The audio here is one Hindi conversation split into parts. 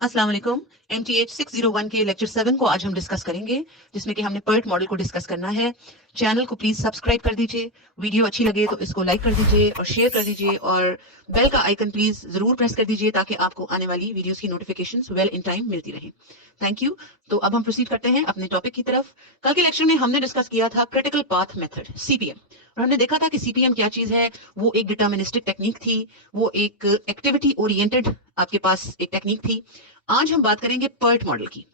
अस्सलाम वालेकुम। MTH 601 के लेक्चर 7 को आज हम डिस्कस करेंगे, जिसमें कि हमने PERT मॉडल को डिस्कस करना है। चैनल को प्लीज सब्सक्राइब कर दीजिए, वीडियो अच्छी लगे तो इसको लाइक कर दीजिए और शेयर कर दीजिए, और बेल का आइकन प्लीज जरूर प्रेस कर दीजिए ताकि आपको आने वाली वीडियोस की नोटिफिकेशंस वेल इन टाइम मिलती रहे। Thank you. तो अब हम प्रोसीड करते हैं अपने टॉपिक की तरफ। कल के लेक्चर में हमने डिस्कस किया था क्रिटिकल पाथ मेथड, CPM, और हमने देखा था कि CPM क्या चीज है। वो एक डिटर्मिनिस्टिक टेक्निक थी, वो एक एक्टिविटी ओरिएंटेड आपके पास एक टेक्निक थी। आज हम बात करेंगे PERT मॉडल की।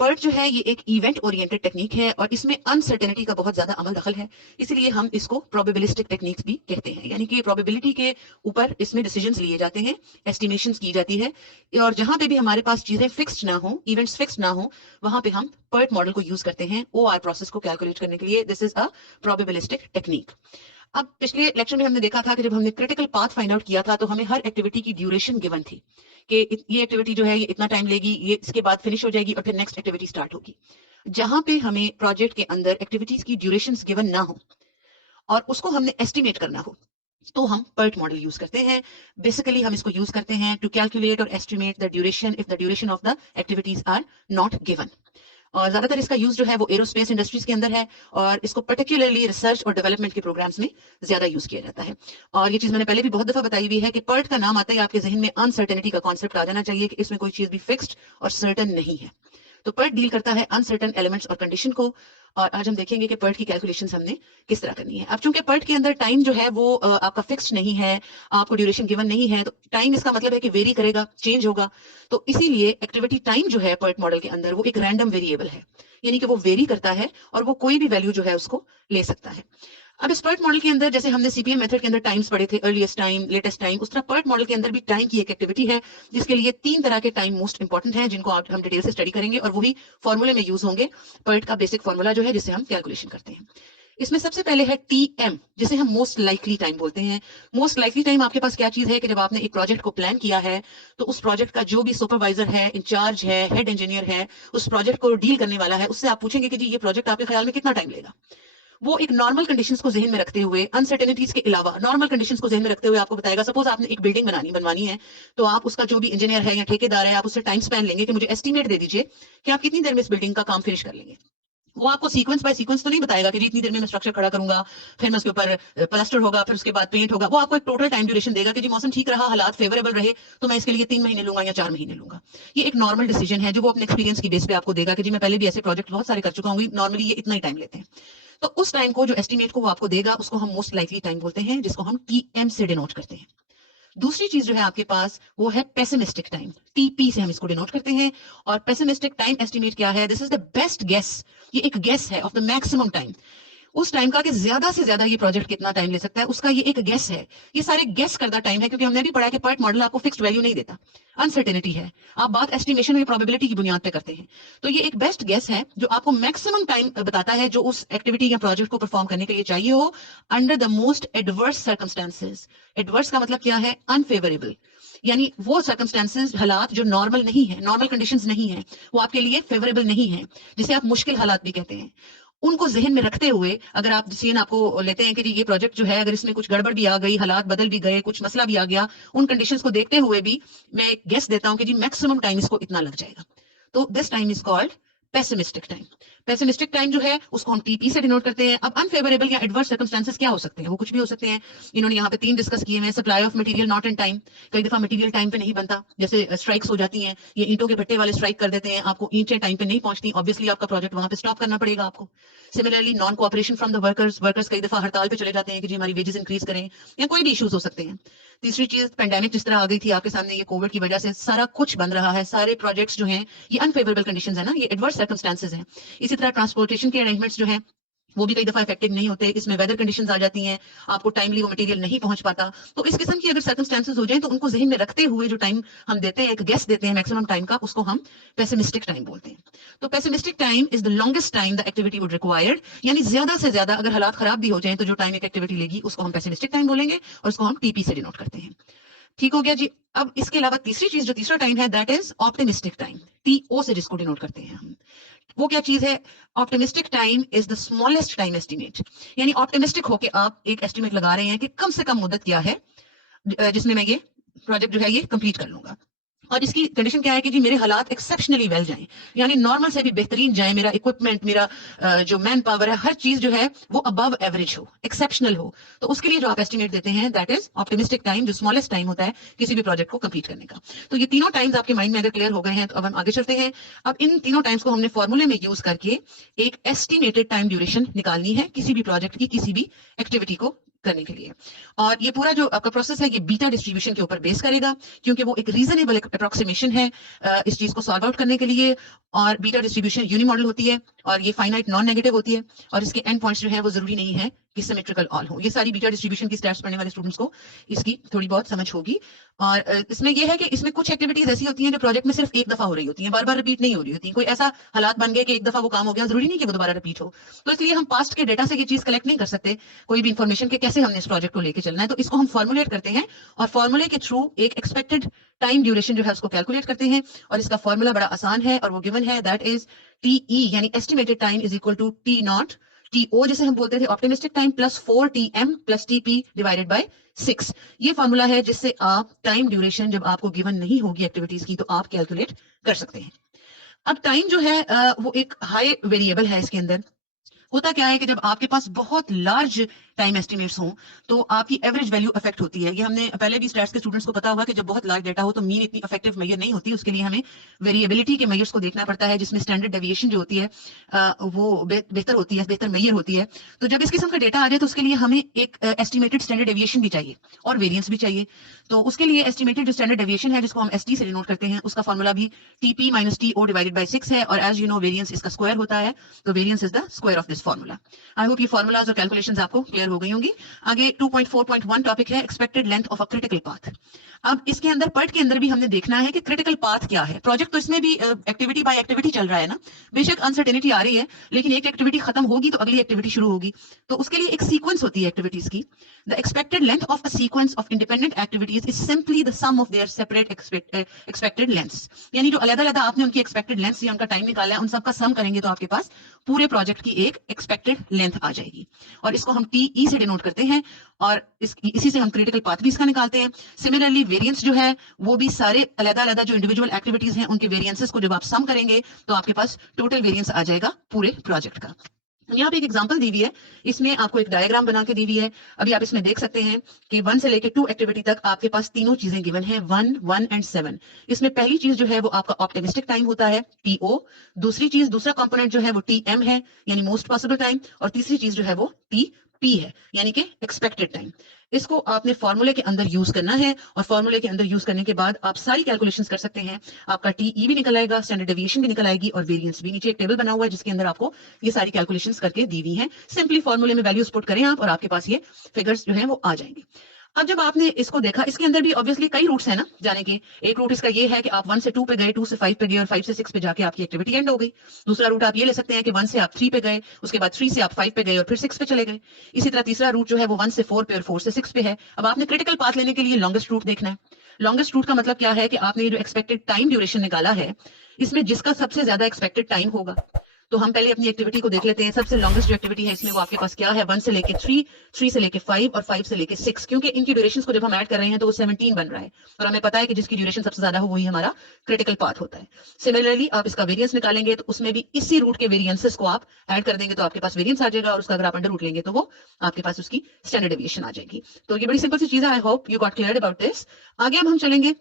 PERT जो है ये एक इवेंट ओरिएंटेड टेक्निक है और इसमें अनसर्टेनिटी का बहुत ज्यादा अमल दखल है, इसलिए हम इसको प्रोबेबिलिस्टिक टेक्निक्स भी कहते हैं। यानी कि प्रोबेबिलिटी के ऊपर इसमें डिसीजंस लिए जाते हैं, एस्टिमेशंस की जाती है, और जहां पे भी हमारे पास चीजें फिक्स्ड ना हो, इवेंट्स फिक्स्ड ना हो, वहां पे हम PERT मॉडल को यूज करते हैं OR प्रोसेस को कैलकुलेट करने के लिए। This is a probabilistic technique. अब पिछले लेक्चर में हमने देखा था कि जब हमने क्रिटिकल पाथ फाइंड आउट किया था तो हमें हर एक्टिविटी की ड्यूरेशन गिवन थी कि ये एक्टिविटी जो है ये इतना टाइम लेगी, ये इसके बाद फिनिश हो जाएगी और फिर नेक्स्ट एक्टिविटी स्टार्ट होगी। जहां पे हमें प्रोजेक्ट के अंदर एक्टिविटीज की ड्यूरेशंस गिवन ना हो और उसको हमने एस्टिमेट करना हो, तो हम PERT मॉडल यूज करते हैं। बेसिकली हम इसको यूज करते हैं टू कैलकुलेट और estimate the duration if the duration of the activities are not given. और ज्यादातर इसका यूज जो है वो एरोस्पेस इंडस्ट्रीज के अंदर है, और इसको पर्टिकुलरली रिसर्च और डेवलपमेंट के प्रोग्राम्स में ज्यादा यूज किया जाता है। और ये चीज मैंने पहले भी बहुत दफा बताई हुई है कि PERT का नाम आते ही आपके जहन में अनसर्टेनिटी का कॉन्सेप्ट आ जाना चाहिए कि इसमें कोई चीज भी फिक्स्ड और सर्टन नहीं है। तो PERT डील करता है अनसर्टन एलिमेंट्स और कंडीशन को, और आज हम देखेंगे कि PERT की कैलकुलेशंस हमने किस तरह करनी है। अब चूंकि PERT के अंदर टाइम जो है वो आपका फिक्स्ड नहीं है, आपको ड्यूरेशन गिवन नहीं है, तो टाइम इसका मतलब है कि वेरी करेगा, चेंज होगा। तो इसीलिए एक्टिविटी टाइम जो है PERT मॉडल के अंदर वो एक रैंडम वेरिएबल है, यानी कि वो वेरी करता है और वो कोई भी वैल्यू जो है उसको ले सकता है। अब इस PERT मॉडल के अंदर जैसे हमने CPM मेथड के अंदर टाइम्स पढ़े थे, अर्लीस्ट टाइम, लेटेस्ट टाइम, उस तरह PERT मॉडल के अंदर भी टाइम की एक एक्टिविटी है, जिसके लिए 3 तरह के टाइम मोस्ट इंपॉर्टेंट हैं, जिनको हम डिटेल से स्टडी करेंगे और वही फॉर्मूले में यूज होंगे। PERT का बेसिक फॉर्मूला जो है जिससे हम कैलकुलेशन करते हैं, इसमें सबसे पहले है TM, जिसे हम मोस्ट लाइकली टाइम बोलते हैं। मोस्ट लाइकली टाइम आपके पास क्या चीज है कि जब आपने एक प्रोजेक्ट को प्लान किया है, तो उस प्रोजेक्ट का जो भी सुपरवाइजर है, इंचार्ज है, हेड इंजीनियर है, उस प्रोजेक्ट को डील करने वाला है, उससे आप पूछेंगे कि जी ये प्रोजेक्ट आपके ख्याल में कितना टाइम लेगा। वो एक नॉर्मल कंडीशंस को जहन में रखते हुए, अनसर्टेनिटीज के अलावा नॉर्मल कंडीशंस को जहन में रखते हुए आपको बताएगा। सपोज आपने एक बिल्डिंग बनवानी है, तो आप उसका जो भी इंजीनियर है या ठेकेदार है, आप उससे टाइम स्पैन लेंगे कि मुझे एस्टिमेट दे दीजिए कि आप कितनी देर में इस बिल्डिंग का काम फिनिश कर लेंगे। वो आपको सीक्वेंस बाय सीक्वेंस तो नहीं बताएगा कि जी इतनी देर में मैं स्ट्रक्चर खड़ा करूंगा, फिर मैं उसके ऊपर प्लास्टर होगा, फिर उसके बाद पेंट होगा। वो आपको एक टोटल टाइम ड्यूरेशन देगा कि जी मौसम ठीक रहा, हालात फेवरेबल रहे, तो मैं इसके लिए 3 महीने लूंगा या 4 महीने लूंगा। ये एक नॉर्मल डिसीजन है जो वो अपने एक्सपीरियंस की बेस पे आपको देगा कि जी मैं पहले भी ऐसे प्रोजेक्ट बहुत सारे कर चुका हूँ, नॉर्मली ये इतना ही टाइम लेते हैं। तो उस टाइम को जो एस्टिमेट को वो आपको देगा उसको हम मोस्ट लाइकली टाइम बोलते हैं, जिसको हम TM से डिनोट करते हैं। दूसरी चीज जो है आपके पास वो है पेसिमिस्टिक टाइम, TP से हम इसको डिनोट करते हैं। और पेसिमिस्टिक टाइम एस्टिमेट क्या है? This is the best guess, ये एक गेस है ऑफ द मैक्सिमम टाइम, उस टाइम का कि ज्यादा से ज्यादा ये प्रोजेक्ट कितना टाइम ले सकता है, उसका ये एक गेस है। ये सारे गेस करदा टाइम है, क्योंकि हमने भी पढ़ा कि PERT मॉडल आपको फिक्स्ड वैल्यू नहीं देता, अनसर्टेनिटी है। आप बात एस्टिमेशन और प्रोबेबिलिटी की बुनियाद पे करते हैं। तो ये एक बेस्ट गेस है जो आपको मैक्सिमम टाइम बताता है जो उस एक्टिविटी या प्रोजेक्ट को परफॉर्म करने के लिए चाहिए हो, under the most adverse circumstances. Adverse का मतलब क्या है? अनफेवरेबल, यानी वो सर्कमस्टांसेस, हालात जो नॉर्मल नहीं है, नॉर्मल कंडीशंस नहीं है, वो आपके लिए फेवरेबल नहीं है, जिसे आप मुश्किल हालात भी कहते हैं। उनको जहन में रखते हुए अगर आप सीन आपको लेते हैं कि जी ये प्रोजेक्ट जो है अगर इसमें कुछ गड़बड़ भी आ गई, हालात बदल भी गए, कुछ मसला भी आ गया, उन कंडीशंस को देखते हुए भी मैं एक गेस देता हूं कि जी मैक्सिमम टाइम इसको इतना लग जाएगा। तो this time is called pessimistic time. Pessimistic time जो है उसको हम TP से डिनोट करते हैं। अब अनफेवरेबल या एडवर्स सर्कमस्टांसेस क्या हो सकते हैं? वो कुछ भी हो सकते हैं। इन्होंने यहाँ पे 3 डिस्कस किए हैं। Supply of material not in time, कई दफा मटेरियल टाइम पे नहीं बनता, जैसे स्ट्राइक्स हो जाती हैं, ये ईंटों के भट्टे वाले स्ट्राइक कर देते हैं, आपको ईंटें टाइम पे नहीं पहुंचती, ऑब्वियसली आपका प्रोजेक्ट वहां पे स्टॉप करना पड़ेगा आपको। Similarly non cooperation from the workers, workers कई दफा हड़ताल पे चले जाते हैं कि जी हमारी वेजेस इंक्रीज करें, या कोई भी इश्यूज हो सकते हैं। तीसरी चीज, पेंडेमिक जिस तरह आ गई थी आपके सामने, ये कोविड की वजह से सारा कुछ बंद रहा है, सारे प्रोजेक्ट्स जो हैं ये अनफेवरेबल कंडीशंस है ना, ये एडवर्स सर्कमस्टांसेस हैं। इसी तरह ट्रांसपोर्टेशन के अरेंजमेंट्स जो हैं वो भी कई दफा इफेक्टिव नहीं होते, इसमें वेदर कंडीशंस आ जाती हैं, आपको टाइमली वो मटेरियल नहीं पहुंच पाता। तो इस किस्म की अगर सर्कमस्टांसेस हो जाए तो उनको जहन में रखते हुए जो टाइम हम देते हैं, एक गेस देते हैं मैक्सिमम टाइम का, उसको हम पेसिमिस्टिक टाइम बोलते हैं। तो pessimistic time is the longest time the activity would required, यानी ज्यादा से ज्यादा अगर हालात खराब भी हो जाए तो जो टाइम एक एक्टिविटी लेगी उसको हम पेसिमिस्टिक टाइम बोलेंगे, और उसको हम TP से डिनोट करते हैं। ठीक हो गया जी। अब इसके अलावा तीसरी चीज, जो तीसरा टाइम है, that is optimistic time, TO से जिसको डिनोट करते हैं हम। वो क्या चीज है? Optimistic time is the smallest time estimate, यानी ऑप्टिमिस्टिक होके आप एक एस्टिमेट लगा रहे हैं कि कम से कम मुद्दत क्या है जिसमें मैं ये प्रोजेक्ट जो है ये कंप्लीट कर लूंगा। और इसकी कंडीशन क्या है कि जी मेरे हालात एक्सेप्शनली वेल जाएं, यानी नॉर्मल से भी बेहतरीन जाए, मेरा इक्विपमेंट, मेरा जो मैन पावर है, हर चीज जो है वो अबव एवरेज हो, एक्सेप्शनल हो। तो उसके लिए जो आप एस्टिमेट देते हैं दैट इज ऑप्टिमिस्टिक टाइम, जो स्मॉलेस्ट टाइम होता है किसी भी प्रोजेक्ट को कंप्लीट करने का। तो ये तीनों टाइम्स आपके माइंड में अगर क्लियर हो गए हैं तो अब हम आगे चलते हैं। अब इन तीनों टाइम्स को हमने फॉर्मूले में यूज करके एक एस्टिमेटेड टाइम ड्यूरेशन निकालनी है किसी भी प्रोजेक्ट की, किसी भी एक्टिविटी को करने के लिए। और ये पूरा जो आपका प्रोसेस है ये बीटा डिस्ट्रीब्यूशन के ऊपर बेस करेगा, क्योंकि वो एक रीजनेबल अप्रोक्सीमेशन है इस चीज को सॉल्व आउट करने के लिए। और बीटा डिस्ट्रीब्यूशन यूनिमॉडल होती है और ये फाइनाइट नॉन नेगेटिव होती है, और इसके एंड पॉइंट्स जो है वो जरूरी नहीं है कि सिमेट्रिकल ऑल हो। ये सारी बीटा डिस्ट्रीब्यूशन की स्टैट्स पढ़ने वाले स्टूडेंट्स को इसकी थोड़ी बहुत समझ होगी। और इसमें यह है कि इसमें कुछ एक्टिविटीज ऐसी होती हैं जो प्रोजेक्ट में सिर्फ एक दफा हो रही होती हैं, बार बार रिपीट नहीं हो रही होती। कोई ऐसा हालात बन गए कि एक दफा वो काम हो गया, जरूरी नहीं कि वो दोबारा रिपीट हो। तो इसलिए हम पास्ट के डेटा से ये चीज कलेक्ट नहीं कर सकते कोई भी इंफॉर्मेशन के कैसे हमने इस प्रोजेक्ट को लेके चलना है। तो इसको हम फॉर्मुलेट करते हैं और फॉर्मूले के थ्रू एक एक्सपेक्टेड टाइम ड्यूरेशन जो है उसको कैलकुलेट करते हैं। और इसका फॉर्मूला बड़ा आसान है और वो गिवन है, दैट इज टीई यानी estimated time is equal to T naught TO जैसे हम बोलते थे optimistic time plus 4TM plus TP divided by 6। ये फॉर्मूला है जिससे आप टाइम ड्यूरेशन जब आपको गिवन नहीं होगी एक्टिविटीज की तो आप कैलकुलेट कर सकते हैं। अब टाइम जो है वो एक हाई वेरिएबल है। इसके अंदर होता क्या है कि जब आपके पास बहुत लार्ज टाइम एस्टिमेट्स हों तो आपकी एवरेज वैल्यू अफेक्ट होती है। ये हमने पहले भी स्टैट्स के स्टूडेंट्स को पता होगा कि जब बहुत लार्ज डेटा हो तो मीन इतनी इफेक्टिव मेजर नहीं होती, उसके लिए हमें वेरिएबिलिटी के मेजर्स को देखना पड़ता है, जिसमें स्टैंडर्ड डेविएशन जो होती है वो बेहतर होती है, बेहतर मेजर होती है। तो जब इस किस्म का डेटा आ जाए तो उसके लिए हमें एक एस्टिमेटेड स्टैंडर्ड डेविएशन भी चाहिए और वेरियंस भी चाहिए। तो उसके लिए एस्टिमेटेड जो स्टैंडर्ड डेविएशन है जिसको हम एसटी से डिनोट करते हैं, उसका फॉर्मूला भी TP minus TO divided by 6 है। और एज यू नो वेरियंस इसका स्क्वायर होता है, तो variance is the square of this formula. I hope ये फॉर्मुलाज और कैलकुलेशंस आपको क्लियर हो गई होंगी। आगे 2.4.1 टॉपिक है expected length of a critical path. अब इसके अंदर पर्ट के अंदर भी हमने देखना है कि क्रिटिकल पाथ क्या है। प्रोजेक्ट तो इसमें भी एक्टिविटी बाय एक्टिविटी चल रहा है ना, बेशक अनसर्टेनिटी आ रही है लेकिन एक एक्टिविटी खत्म होगी तो अगली एक्टिविटी शुरू होगी। तो उसके लिए एक सीक्वेंस होती है एक्टिविटीज की। The expected length of a sequence of independent activities is simply the sum of their separate expected lengths. यानी जो अलग-अलग आपने उनकी एक्सपेक्टेड लेंथ या उनका टाइम निकाला है उन सबका सम करेंगे तो आपके पास पूरे प्रोजेक्ट की एक एक्सपेक्टेड लेंथ आ जाएगी। और इसको हम टीई से डिनोट करते हैं और इसी से हम क्रिटिकल पाथ भी इसका निकालते हैं। सिमिलरली वेरिएंस जो है वो भी सारे अलग-अलग जो इंडिविजुअल एक्टिविटीज हैं उनके वेरिएंसेस को जब आप सम करेंगे तो आपके पास टोटल वेरिएंस आ जाएगा पूरे प्रोजेक्ट का। यहाँ पे एक एग्जांपल दी हुई है, इसमें आपको एक डायग्राम बना के दी हुई है। अभी आप इसमें देख सकते हैं कि 1 से लेके 2 एक्टिविटी तक आपके पास तीनों चीजें गिवन है, 1, 1 एंड 7। इसमें पहली चीज जो है वो आपका ऑप्टिमिस्टिक टाइम होता है टीओ, दूसरी चीज दूसरा कंपोनेंट जो है वो टीएम है यानी मोस्ट पॉसिबल टाइम, और तीसरी चीज जो है वो टीपी है यानी कि एक्सपेक्टेड टाइम। इसको आपने फॉर्मूले के अंदर यूज करना है और फॉर्मूले के अंदर यूज करने के बाद आप सारी कैलकुलेशंस कर सकते हैं। आपका टीई भी निकल आएगा, स्टैंडर्ड डेविएशन भी निकल आएगी और वेरिएंस भी। नीचे एक टेबल बना हुआ है जिसके अंदर आपको ये सारी कैलकुलेशंस करके दी हुई हैं। सिंपली फॉर्मूले में वैल्यूज पुट करें आप और आपके पास ये फिगर्स जो है वो आ जाएंगे। अब जब आपने इसको देखा, इसके अंदर भी ऑब्वियसली कई रूट्स हैं ना जाने के। एक रूट इसका ये है कि आप 1 से 2 पे गए, 2 से 5 पे गए और 5 से 6 पे जाके आपकी एक्टिविटी एंड हो गई। दूसरा रूट आप ये ले सकते हैं कि 1 से आप 3 पे गए, उसके बाद 3 से आप 5 पे गए और फिर 6 पे चले गए। इसी तरह तीसरा रूट जो है वो 1 से 4 पे और 4 से 6 पे है। अब आपने क्रिटिकल पाथ लेने के लिए लॉन्गेस्ट रूट देखना है। लॉन्गेस्ट रूट का मतलब क्या है कि आपने ये जो एक्सपेक्टेड टाइम ड्यूरेशन निकाला है इसमें जिसका सबसे ज्यादा एक्सपेक्टेड टाइम होगा। तो हम पहले अपनी एक्टिविटी को देख लेते हैं। सबसे लॉन्गेस्ट जो एक्टिविटी है इसमें वो आपके पास क्या है, 1 से लेके 3, 3 से लेके 5 और 5 से लेके 6। क्योंकि इनकी ड्यूरेशंस को जब हम ऐड कर रहे हैं तो वो 17 बन रहा है और हमें पता है कि जिसकी ड्यूरेशन सबसे ज्यादा हो वही हमारा क्रिटिकल पाथ होता है। सिमिलरली आप इसका वेरिएंस निकालेंगे तो उसमें भी इसी रूट के वेरिएंसेस को आप ऐड कर देंगे तो आपके पास वेरिएंस आ जाएगा और उसका अगर आप अंडर रूट लेंगे तो वो आपके पास उसकी स्टैंडर्ड डेविएशन आ जाएगी। तो ये बड़ी सिंपल सी चीज है। I hope you got clear about this. आगे अब हम चलेंगे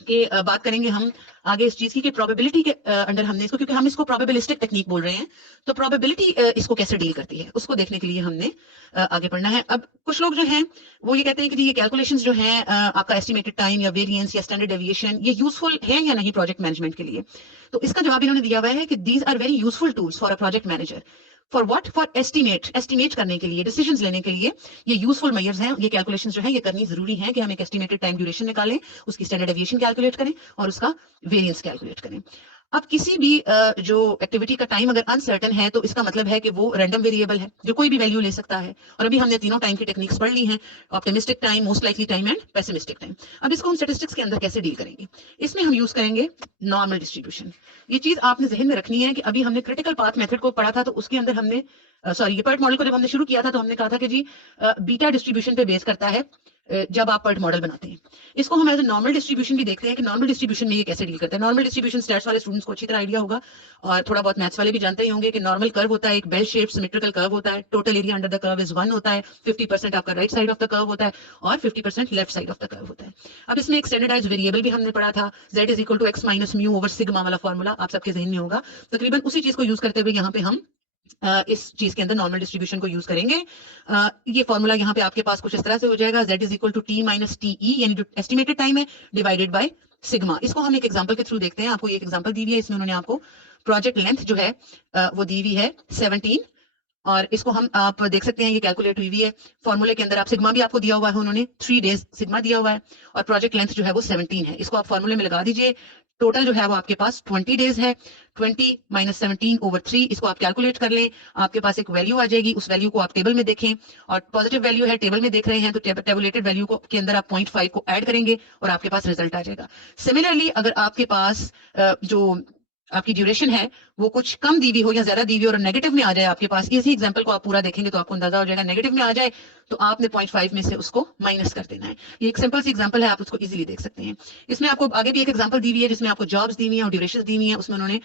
कि बात करेंगे हम आगे इस चीज की प्रोबेबिलिटी के अंडर हमने इसको, क्योंकि हम इसको प्रोबेबिलिस्टिक टेक्निक बोल रहे हैं, तो प्रोबेबिलिटी इसको कैसे डील करती है उसको देखने के लिए हमने आगे पढ़ना है। अब कुछ लोग जो हैं वो ये कहते हैं कि ये कैलकुलेशंस जो हैं आपका एस्टिमेटेड टाइम या वेरिएंस या स्टैंडर्ड डेविएशन ये यूजफुल है या नहीं प्रोजेक्ट मैनेजमेंट के लिए। तो इसका जवाब इन्होंने दिया हुआ है कि these are very useful tools for a project manager. For what? For estimate करने के लिए, डिसीजंस लेने के लिए ये यूजफुल मेजर्स हैं। ये कैलकुलेशंस जो है ये करनी जरूरी है कि हम एक एस्टिमेटेड टाइम ड्यूरेशन निकालें, उसकी स्टैंडर्ड डेविएशन कैलकुलेट करें और उसका वेरिएंस कैलकुलेट करें। अब किसी भी जो एक्टिविटी का टाइम अगर अनसर्टन है तो इसका मतलब है कि वो रैंडम वेरिएबल है जो कोई भी वैल्यू ले सकता है। और अभी हमने तीनों टाइम की टेक्निक्स पढ़ ली हैं, optimistic time, most likely time and pessimistic time. अब इसको हम स्टैटिस्टिक्स के अंदर कैसे डील करेंगे, इसमें हम यूज करेंगे नॉर्मल डिस्ट्रीब्यूशन। ये चीज आपने जहन में रखनी है कि अभी हमने क्रिटिकल पाथ मेथड को पढ़ा था तो उसके अंदर हमने ये पर्ट मॉडल को जब हमने शुरू किया था तो हमने कहा था कि जी बीटा डिस्ट्रीब्यूशन पे बेस करता है जब आप पर्ट मॉडल बनाते हैं। इसको हम एज ए नॉर्मल डिस्ट्रीब्यूशन भी देखते हैं कि नॉर्मल डिस्ट्रीब्यूशन में ये कैसे डील करता है। नॉर्मल डिस्ट्रीब्यूशन स्टैट्स वाले स्टूडेंट्स को अच्छी तरह आइडिया होगा और थोड़ा बहुत मैथ्स वाले भी जानते ही होंगे कि नॉर्मल कर्व होता है, एक बेल शेप सिमेट्रिकल कर्व होता है, total area under the curve is 1 होता है, 50% आपका right side of the curve होता है और 50% left side of the curve होता है। अब इसमें एक स्टैंडर्डाइज वेरिएबल भी हमने पढ़ा था, z is equal to x minus mu over sigma वाला फॉर्मूला आप सबके जहन में होगा। तकरीबन उसी चीज को यूज करते हुए यहाँ पे हम इस चीज के अंदर नॉर्मल डिस्ट्रीब्यूशन को यूज करेंगे। ये फॉर्मूला यहाँ पे आपके पास कुछ इस तरह से हो जाएगा, z is equal to T minus T E, यानी जो एस्टिमेटेड टाइम है डिवाइडेड बाय सिग्मा। इसको हम एक एग्जांपल के थ्रू देखते हैं। आपको ये एक एग्जांपल दी हुई है, इसमें उन्होंने आपको प्रोजेक्ट लेंथ जो है वो दी हुई है 17 और इसको हम आप देख सकते हैं ये कैलकुलेट हुई है। फॉर्मूले के अंदर आप सिग्मा भी आपको दिया हुआ है, उन्होंने 3 डेज सिग्मा दिया हुआ है और प्रोजेक्ट लेंथ जो है वो 17 है। इसको आप फॉर्मूले में लगा दीजिए, टोटल जो है वो आपके पास 20 डेज है। 20 माइनस 17 ओवर 3, इसको आप कैलकुलेट कर लें, आपके पास एक वैल्यू आ जाएगी। उस वैल्यू को आप टेबल में देखें और पॉजिटिव वैल्यू है, टेबल में देख रहे हैं तो टेबुलेटेड वैल्यू को के अंदर आप 0.5 को ऐड करेंगे और आपके पास रिजल्ट आ जाएगा। सिमिलरली अगर आपके पास जो आपकी ड्यूरेशन है वो कुछ कम दी हुई हो या ज्यादा दी हुई हो और नेगेटिव में आ जाए आपके पास, इसी एग्जांपल को आप पूरा देखेंगे तो आपको अंदाजा हो जाएगा। नेगेटिव में आ जाए तो आपने 0.5 में से उसको माइनस कर देना है। ये एक सिंपल सी एग्जांपल है, आप उसको इजीली देख सकते हैं। इसमें आपको आगे भी एक एग्जांपल दी हुई है जिसमें आपको जॉब्स दी हुई है और ड्यूरेशन दी हुई है। उसमें उन्होंने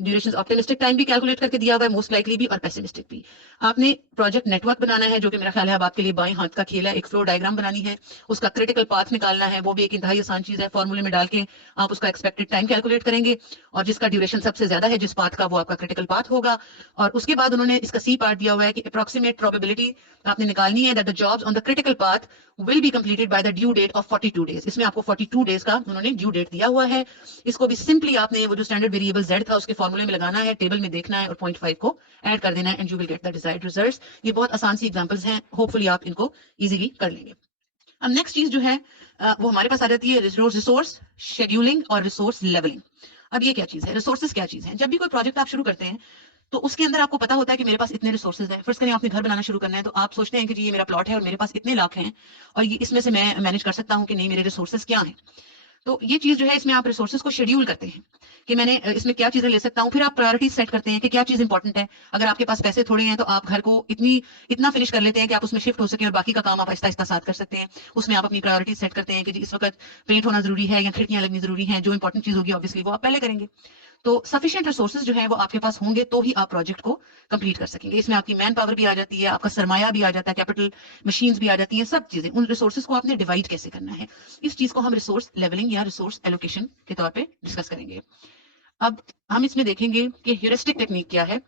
ड्यूरेशन ऑप्टिमिस्टिक टाइम भी कैलकुलेट करके दिया हुआ है, मोस्ट लाइकली भी और पेसिमिस्टिक भी। आपने प्रोजेक्ट नेटवर्क बनाना है जो कि मेरा ख्याल है अब आपके लिए बाएं हाथ का खेल है। एक फ्लो डायग्राम बनानी है, उसका क्रिटिकल पाथ निकालना है, वो भी एक इंतहाई आसान चीज है। फॉर्मूले में डाल के आप उसका एक्सपेक्टेड टाइम कैलकुलेट करेंगे और जिसका ड्यूरेशन सबसे ज्यादा है जिस पाथ का, वो आपका क्रिटिकल पाथ होगा। और उसके बाद उन्होंने इसका सी पार्ट दिया हुआ है कि अप्रॉक्सीमेट प्रोबेबिलिटी आपने निकालनी है that the jobs on the critical path will be completed by the due date of 42 days. इसमें आपको 42 डेज का उन्होंने ड्यू डेट दिया हुआ है। इसको भी सिंपली आपने वो जो स्टैंडर्ड वेरिएबल z था उसके फॉर्मूले में लगाना है, टेबल में देखना है और 0.5 को ऐड कर देना है and you will get the desired results. ये बहुत आसान सी एग्जांपल्स हैं, होपफुली आप इनको इजीली कर लेंगे। अब नेक्स्ट चीज जो है वो हमारे पास आ जाती है रिसोर्स शेड्यूलिंग और रिसोर्स लेवलिंग। अब ये क्या चीज है, रिसोर्सेज क्या चीज है? जब भी कोई प्रोजेक्ट आप शुरू करते हैं तो उसके अंदर आपको पता होता है कि मेरे पास इतने रिसोर्सेज हैं। फर्स्ट करें आपने घर बनाना शुरू करना है तो आप सोचते हैं कि जी ये मेरा प्लॉट है और मेरे पास इतने लाख हैं और ये इसमें से मैं मैनेज कर सकता हूँ कि नहीं, मेरे रिसोर्सेज क्या हैं। तो ये चीज जो है इसमें आप रिसोर्सेज को शेड्यूल करते हैं कि मैंने इसमें क्या चीजें ले सकता हूँ। फिर आप प्रायोरिटीज सेट करते हैं कि क्या चीज इंपॉर्टेंट है। अगर आपके पास पैसे थोड़े हैं तो आप घर को इतना फिनिश कर लेते हैं कि आप उसमें शिफ्ट हो सके और बाकी का काम आप आहिस्ता आहिस्ता साथ कर सकते हैं। उसमें आप अपनी प्रायोरिटीज सेट करते हैं कि जी इस वक्त पेंट होना जरूरी है या खिड़कियां लगनी जरूरी है। जो इंपॉर्टेंट चीज होगी ऑब्वियसली वो आप पहले करेंगे। तो सफिशिएंट रिसोर्सेज जो है वो आपके पास होंगे तो ही आप प्रोजेक्ट को कंप्लीट कर सकेंगे। इसमें आपकी मैन पावर भी आ जाती है, आपका सरमाया भी आ जाता है, कैपिटल मशीन्स भी आ जाती हैं, सब चीजें। उन रिसोर्सेज को आपने डिवाइड कैसे करना है, इस चीज को हम रिसोर्स लेवलिंग या रिसोर्स एलोकेशन के तौर पे डिस्कस करेंगे। अब हम इसमें देखेंगे कि ह्यूरिस्टिक टेक्निक क्या है।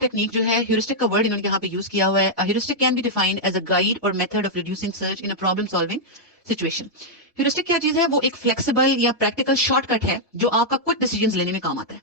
टेक्निक जो है, ह्यूरिस्टिक का वर्ड इन्होंने यहाँ पे यूज किया हुआ है। Heuristic can be defined as a guide or method of reducing search in a problem solving situation. Heuristic क्या चीज है? वो एक फ्लेक्सिबल या प्रैक्टिकल शॉर्टकट है जो आपका क्विक डिसीजंस लेने में काम आता है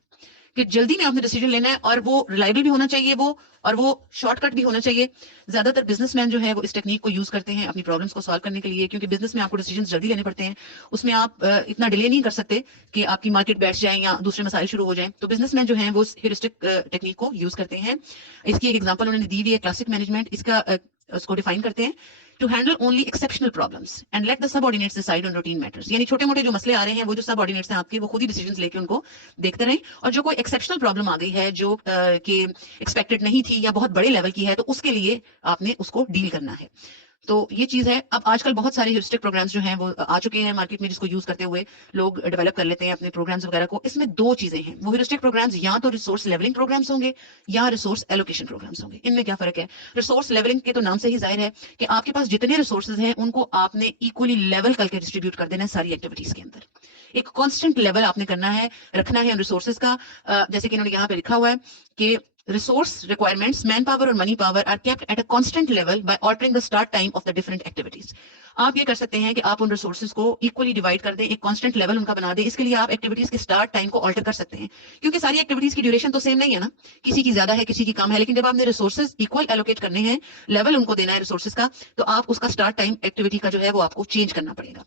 कि जल्दी में आपने डिसीजन लेना है और वो रिलायबल भी होना चाहिए वो, और वो शॉर्टकट भी होना चाहिए। ज्यादातर बिजनेसमैन जो है वो इस टेक्निक को यूज करते हैं अपनी प्रॉब्लम्स को सॉल्व करने के लिए, क्योंकि बिजनेस में आपको डिसीजन जल्दी लेने पड़ते हैं। उसमें आप इतना डिले नहीं कर सकते कि आपकी मार्केट बैठ जाए या दूसरे मसाइल शुरू हो जाए। तो बिजनेसमैन जो है वो ह्यूरिस्टिक टेक्निक को यूज करते हैं। इसकी एक एग्जांपल उन्होंने दी हुई है, क्लासिक मैनेजमेंट। इसका उसको डिफाइन करते हैं, to handle only exceptional problems and let the subordinates decide on routine matters. यानी छोटे मोटे जो मसले आ रहे हैं वो जो सबऑर्डिनेट्स हैं आपके, वो खुद ही डिसीजंस लेके उनको देखते रहें। और जो कोई एक्सेप्शनल प्रॉब्लम आ गई है जो कि एक्सपेक्टेड नहीं थी या बहुत बड़े लेवल की है, तो उसके लिए आपने उसको डील करना है। तो ये चीज है। अब आजकल बहुत सारे ह्यूरिस्टिक प्रोग्राम्स जो हैं वो आ चुके हैं मार्केट में, जिसको यूज करते हुए लोग डेवलप कर लेते हैं अपने प्रोग्राम्स वगैरह को। इसमें दो चीजें हैं, वो ह्यूरिस्टिक प्रोग्राम्स या तो रिसोर्स लेवलिंग प्रोग्राम्स होंगे या रिसोर्स एलोकेशन प्रोग्राम्स होंगे। इनमें क्या फर्क है? रिसोर्स लेवलिंग के तो नाम से ही जाहिर है कि आपके पास जितने रिसोर्सेज हैं उनको आपने इक्वली लेवल करके डिस्ट्रीब्यूट कर देना है सारी एक्टिविटीज के अंदर। एक कांस्टेंट लेवल आपने करना है, रखना है उन रिसोर्सेज का। जैसे कि इन्होंने यहाँ पे लिखा हुआ है कि resource requirements, manpower और money power are kept at a constant level by altering the start time of the different activities. आप ये कर सकते हैं कि आप उन रिसोर्सेज को इक्वली डिवाइड कर दें, एक कांस्टेंट लेवल उनका बना दें। इसके लिए आप एक्टिविटीज के स्टार्ट टाइम को ऑल्टर कर सकते हैं, क्योंकि सारी एक्टिविटीज की ड्यूरेशन तो सेम नहीं है ना, किसी की ज्यादा है किसी की कम है। लेकिन जब आपने रिसोर्सेज इक्वल एलोकेट करने हैं, लेवल उनको देना है रिसोर्सेज का, तो आप उसका स्टार्ट टाइम एक्टिविटी का जो है वो आपको चेंज करना पड़ेगा।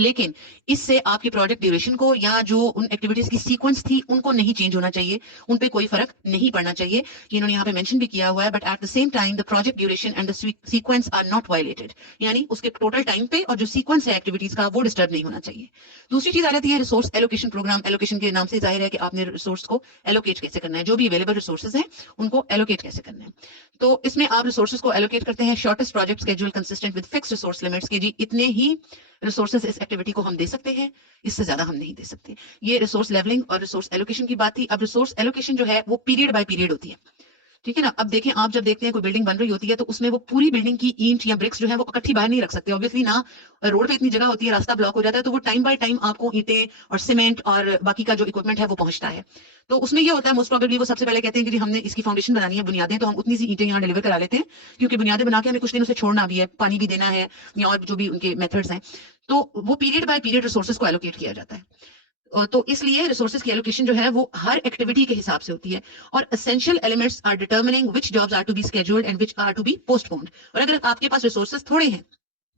लेकिन इससे आपके प्रोजेक्ट ड्यूरेशन को या जो उन एक्टिविटीज की सीक्वेंस थी उनको नहीं चेंज होना चाहिए, उन पे कोई फर्क नहीं पड़ना चाहिए। ये इन्होंने यहाँ पे मेंशन भी किया हुआ है, but at the same time the project duration and the sequence are not violated, यानी उसके टोटल टाइम पे और जो सीक्वेंस है एक्टिविटीज का वो डिस्टर्ब नहीं होना चाहिए। दूसरी चीज आ जाती है रिसोर्स एलोकेशन प्रोग्राम। एलोकेशन के नाम से जाहिर है कि आपने रिसोर्स को एलोकेट कैसे करना है, जो भी अवेलेबल रिसोर्सेज हैं उनको एलोकेट कैसे करना है। तो इसमें आप रिसोर्सेज को एलोकेट करते हैं shortest project schedule consistent with fixed resource limits के जी इतने ही रिसोर्सेज इस एक्टिविटी को हम दे सकते हैं, इससे ज्यादा हम नहीं दे सकते। ये रिसोर्स लेवलिंग और रिसोर्स एलोकेशन की बात थी। अब रिसोर्स एलोकेशन जो है वो पीरियड बाय पीरियड होती है, ठीक है ना। अब देखें, आप जब देखते हैं कोई बिल्डिंग बन रही होती है तो उसमें वो पूरी बिल्डिंग की ईंट या ब्रिक्स जो है वो इकट्ठी बाहर नहीं रख सकते, ऑब्वियसली ना। रोड पे इतनी जगह होती है, रास्ता ब्लॉक हो जाता है, तो वो टाइम बाय टाइम आपको ईंटें और सीमेंट और बाकी का जो इक्विपमेंट है वो पहुंचता है। तो उसमें ये होता है मोस्ट प्रोबेबली वो सबसे पहले कहते हैं कि जी हमने इसकी फाउंडेशन बनानी है, बुनियादें, तो हम उतनी सी ईंटें यहाँ डिलीवर करा लेते हैं, क्योंकि बुनियादें बना के हमें कुछ दिन उसे छोड़ना भी है, पानी भी देना है या और जो भी उनके मेथड्स हैं। तो वो पीरियड बाय पीरियड रिसोर्सेज को एलोकेट किया जाता है। तो इसलिए रिसोर्सेज की एलोकेशन जो है वो हर एक्टिविटी के हिसाब से होती है, और essential elements are determining which jobs are to be scheduled and which are to be postponed. और अगर आपके पास रिसोर्सेज थोड़े हैं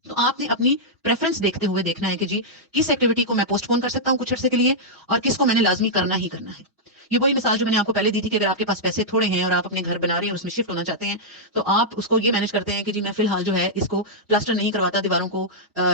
तो आपने अपनी प्रेफरेंस देखते हुए देखना है कि जी किस एक्टिविटी को मैं पोस्टपोन कर सकता हूं कुछ अर्से के लिए और किसको मैंने लाजमी करना ही करना है। ये वही मिसाल जो मैंने आपको पहले दी थी कि अगर आपके पास पैसे थोड़े हैं और आप अपने घर बना रहे हैं और उसमें शिफ्ट होना चाहते हैं, तो आप उसको ये मैनेज करते हैं कि जी मैं फिलहाल जो है इसको प्लास्टर नहीं करवाता दीवारों को,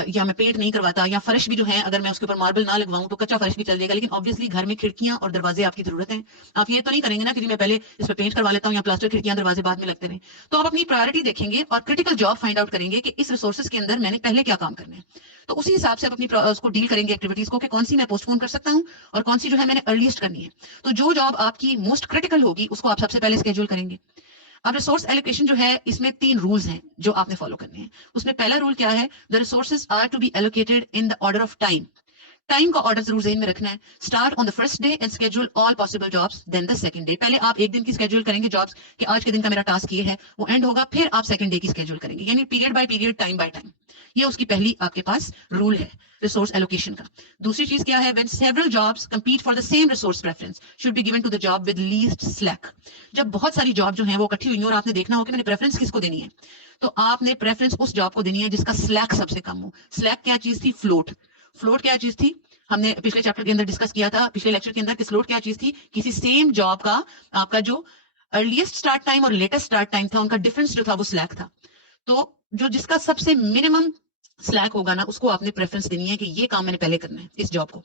या मैं पेंट नहीं करवाता, या फर्श भी जो है अगर मैं उसके ऊपर मार्बल ना लगवाऊं तो कच्चा फर्श भी चल जाएगा, लेकिन ऑब्वियसली घर में खिड़कियां और दरवाजे आपकी जरूरत है। आप ये तो नहीं करेंगे ना कि जी मैं पहले इस पर पेंट करवा लेता हूँ या प्लास्टर खिड़कियां दरवाजे बाद में लगते रहे। तो आप अपनी प्रायोरिटी देखेंगे और क्रिटिकल जॉब फाइंड आउट करेंगे कि इस रिसोर्सेज के अंदर मैंने पहले क्या काम करना है, तो उसी हिसाब से आप अपनी उसको डील करेंगे एक्टिविटीज को कि कौन सी मैं पोस्टपोन कर सकता हूं और कौन सी जो है मैंने अर्लीस्ट करनी है। तो जो जॉब आपकी मोस्ट क्रिटिकल होगी उसको आप सबसे पहले स्केड्यूल करेंगे। अब रिसोर्स एलोकेशन जो है इसमें 3 रूल्स हैं जो आपने फॉलो करने हैं। उसमें पहला रूल क्या है, the resources are to be allocated in the order of time. Time का ऑर्डर जरूर ज़हन में रखना है। Start on the first day and schedule all possible jobs, then the second day. पहले आप एक दिन की स्केड्यूल करेंगे जॉब्स कि आज के दिन का मेरा टास्क ये है, वो एंड होगा, फिर आप सेकंड डे की स्केड्यूल करेंगे, यानी period by period, time by time. ये उसकी पहली आपके पास रूल है रिसोर्स एलोकेशन का। दूसरी चीज क्या है, when several jobs compete for the same resource preference should be given to the job with least slack. जब बहुत सारी जॉब जो है वो इकट्ठी हुई हैं और आपने देखना हो कि मैंने प्रेफरेंस किसको देनी है, तो आपने प्रेफरेंस उस जॉब को देनी है जिसका स्लैक सबसे कम हो। स्लैक क्या चीज थी, फ्लोट। फ्लोट क्या चीज थी, हमने पिछले चैप्टर के अंदर डिस्कस किया था, पिछले लेक्चर के अंदर, कि फ्लोट क्या चीज थी, किसी सेम जॉब का आपका जो अर्लीस्ट स्टार्ट टाइम और लेटेस्ट स्टार्ट टाइम था उनका डिफरेंस जो था वो स्लैक था। तो जो जिसका सबसे मिनिमम स्लैक होगा ना उसको आपने प्रेफरेंस देनी है कि ये काम मैंने पहले करना है इस जॉब को।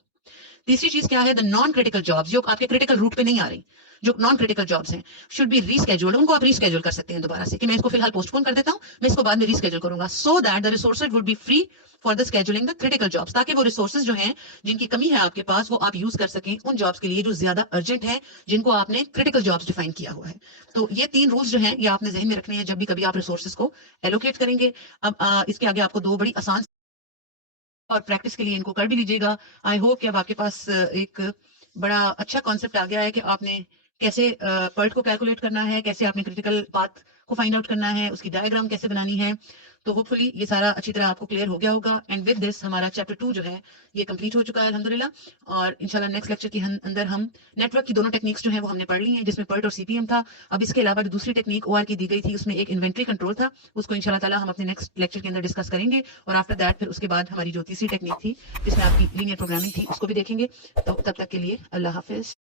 तीसरी चीज क्या है, द नॉन क्रिटिकल जॉब्स जो आपके क्रिटिकल रूट पे नहीं आ रही, जो नॉन क्रिटिकल जॉब्स हैं, शुड बी रीस्केड्यूल्ड। उनको आप रीस्केड्यूल कर सकते हैं दोबारा से कि मैं इसको फिलहाल पोस्टपोन कर देता हूं, मैं इसको बाद में रीस्केड्यूल करूंगा, so that the resources would be free for the scheduling the critical jobs, ताकि वो रिसोर्सेज जो हैं जिनकी कमी है आपके पास वो आप यूज कर सकें उन जॉब्स के लिए जो ज्यादा अर्जेंट है, जिनको आपने क्रिटिकल जॉब्स डिफाइन किया हुआ है। तो ये 3 रूल्स जो हैं ये आपने जहन में रखने हैं जब भी कभी आप रिसोर्सेज को एलोकेट करेंगे। अब इसके आगे आपको 2 बड़ी आसान और प्रैक्टिस के लिए इनको कर भी लीजिएगा। आई होप कि अब आपके पास एक बड़ा अच्छा कॉन्सेप्ट आ गया है कि आपने कैसे पर्ट को कैलकुलेट करना है, कैसे आपने क्रिटिकल पाथ को फाइंड आउट करना है, उसकी डायग्राम कैसे बनानी है। तो होपफुली ये सारा अच्छी तरह आपको क्लियर हो गया होगा। एंड विद दिस हमारा चैप्टर 2 जो है ये कंप्लीट हो चुका है अल्हम्दुलिल्लाह। और इंशाल्लाह नेक्स्ट लेक्चर के अंदर हम नेटवर्क की दोनों टेक्निक्स जो है वो हमने पढ़ ली हैं, जिसमें पर्ट और सीपीएम था। अब इसके अलावा जो दूसरी टेक्निक ओआर की दी गई थी उसमें एक इन्वेंट्री कंट्रोल था, उसको इंशाल्लाह ताला हम अपने नेक्स्ट लेक्चर के अंदर डिस्कस करेंगे। और आफ्टर दैट फिर उसके बाद हमारी जो तीसरी टेक्निक थी जिसमें आपकी लीनियर प्रोग्रामिंग थी उसको भी देखेंगे। तो तब तक के लिए अल्लाह हाफिज।